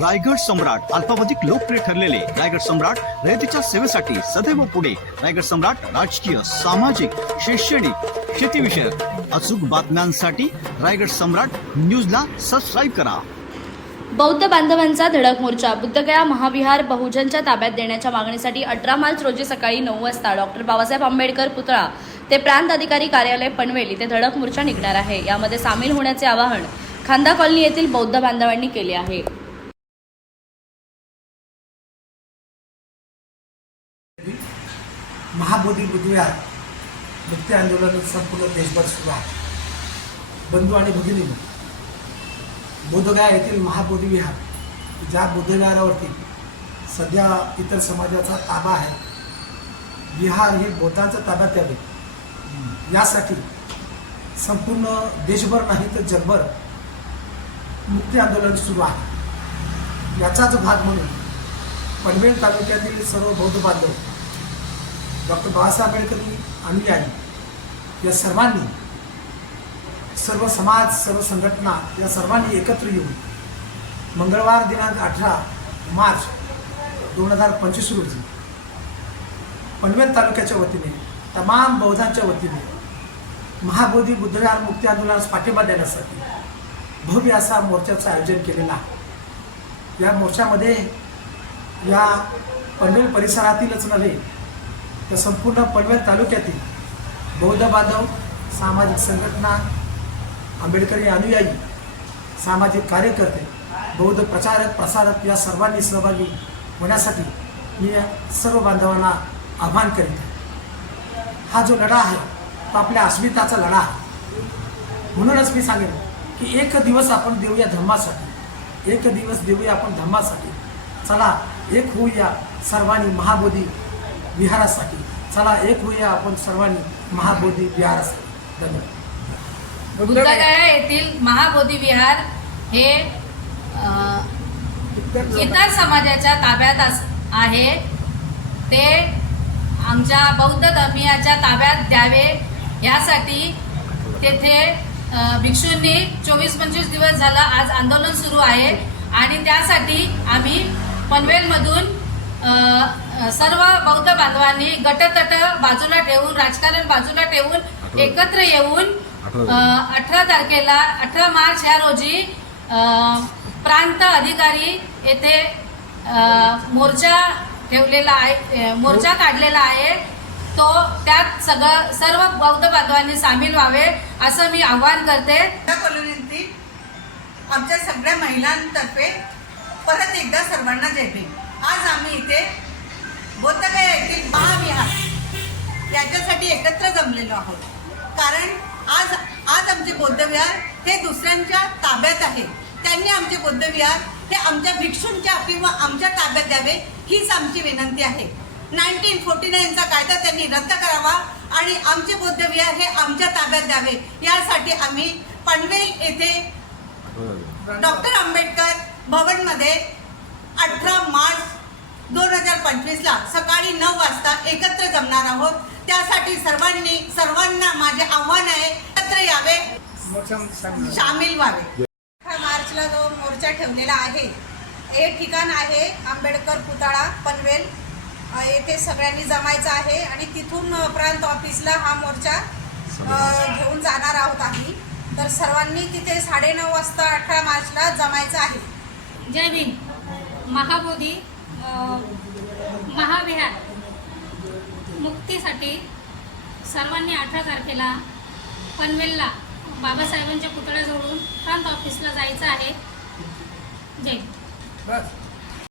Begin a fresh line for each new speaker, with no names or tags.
रायगड सम्राट अल्पावधिक लोकप्रिय ठरलेले रायगड सम्राट रयतेच्या सेवेसाठी सदैव पुढे. रायगड सम्राट राजकीय सामाजिक शैक्षणिक शेतीविषयक अचूक बातम्यांसाठी रायगड सम्राट न्यूजला सबस्क्राईब करा.
बौद्ध बांधवांचा धडक मोर्चा बुद्धगया महाविहार बहुजनच्या ताब्यात देण्याच्या मागणीसाठी अठरा मार्च रोजी सकाळी नऊ वाजता डॉक्टर बाबासाहेब आंबेडकर पुतळा ते प्रांत अधिकारी कार्यालय पनवेल इथे धडक मोर्चा निघणार आहे. यामध्ये सामील होण्याचे आवाहन खांदा कॉलनी येथील बौद्ध बांधवांनी केले आहे.
महाबोधी बुधविहार मुक्ती आंदोलन संपूर्ण देशभर सुरू आहे. बंधू आणि भगिनी बोधगया येथील महाबोधी विहार ज्या बुद्धविहारावरती सध्या इतर समाजाचा ताबा आहे विहार हे बौद्धांचं ताब्यात यावे यासाठी संपूर्ण देशभर नाही तर जगभर मुक्ती आंदोलन सुरू आहे. याचाच भाग म्हणून पनवेल तालुक्यातील सर्व बौद्ध बांधव डॉक्टर बाबासाहेब आंबेडकरी अनुयायी या सर्वांनी सर्व समाज सर्व संघटना या सर्वांनी एकत्र येऊन मंगळवार दिनांक अठरा मार्च दोन हजार पंचवीस रोजी पनवेल तालुक्याच्या वतीने तमाम बौद्धांच्या वतीने महाबोधी बुद्धविहार मुक्ती आंदोलनास पाठिंबा देण्यासाठी भव्य असा मोर्चाचं आयोजन केलेलं आहे. या मोर्चामध्ये या पनवेल परिसरातीलच नव्हे तर संपूर्ण पनवेल तालुक्यातील बौद्ध बांधव सामाजिक संघटना आंबेडकरी अनुयायी सामाजिक कार्यकर्ते बौद्ध प्रचारक प्रसारक या सर्वांनी सहभागी होण्यासाठी मी या सर्व बांधवांना आव्हान करीत हा जो लढा आहे तो आपल्या अस्मिताचा लढा आहे. म्हणूनच मी सांगेन की एक दिवस आपण देऊया धर्मासाठी एक दिवस देऊया आपण धर्मासाठी चला एक होऊया सर्वांनी महाबोधी विहारासाठी. चला एक होऊया आपण सर्वांनी महाबोधी विहारासाठी. धन्यवाद.
येथील महाबोधी विहार हे इतर समाजाच्या ताब्यात अस- आहे. ते आमच्या बौद्ध धर्मियाच्या ताब्यात द्यावे. यासाठी तेथे भिक्षूंनी चोवीस पंचवीस दिवस झाला आज आंदोलन सुरू आहे. आणि त्यासाठी आम्ही पनवेलमधून सर्व बौद्ध बांधवांनी गटतट बाजूला ठेवून राजकारण बाजूला ठेवून एकत्र येऊन अठरा तारखेला अठरा मार्च ह्या रोजी प्रांत अधिकारी येथे मोर्चा ठेवलेला आहे मोर्चा काढलेला आहे. तो त्यात सगळं सर्व बौद्ध बांधवांनी सामील व्हावे असं मी आवाहन करते.
या कॉलनीतील आमच्या सगळ्या महिलांतर्फे परत एकदा सर्वांना जय भीम. आज आम्ही इथे बोधगया येथील महाविहार याच्यासाठी एकत्र जमलेलो आहोत. कारण आज आज आमचे बौद्धविहार हे दुसऱ्यांच्या ताब्यात आहे. त्यांनी आमचे बौद्धविहार हे आमच्या भिक्षूंच्या किंवा आमच्या ताब्यात द्यावे हीच आमची विनंती आहे. नाईन्टीन फोर्टी नाईनचा कायदा त्यांनी रद्द करावा आणि आमचे बौद्धविहार हे आमच्या ताब्यात द्यावे यासाठी आम्ही पनवेल येथे डॉक्टर आंबेडकर भवनमध्ये अठरा मार्च दोन हजार पंचवीसला सकाळी नऊ वाजता एकत्र जमणार आहोत. त्यासाठी सर्वांनी सर्वांना माझे आव्हान आहे एकत्र यावे. सामील व्हावे. अठरा मार्चला जो मोर्चा ठेवलेला आहे हे ठिकाण आहे आंबेडकर पुतळा पनवेल. येथे सगळ्यांनी जमायचं आहे आणि तिथून प्रांत ऑफिसला हा मोर्चा घेऊन जाणार आहोत आम्ही. तर सर्वांनी तिथे साडेनऊ वाजता अठरा मार्चला जमायचं आहे.
जय भीम. महाबोधी महाविहार मुक्तीसाठी सर्वांनी अठरा तारखेला पनवेलला बाबासाहेबांच्या पुतळ्याजवळून प्रांत ऑफिसला जायचं आहे. जय
बस.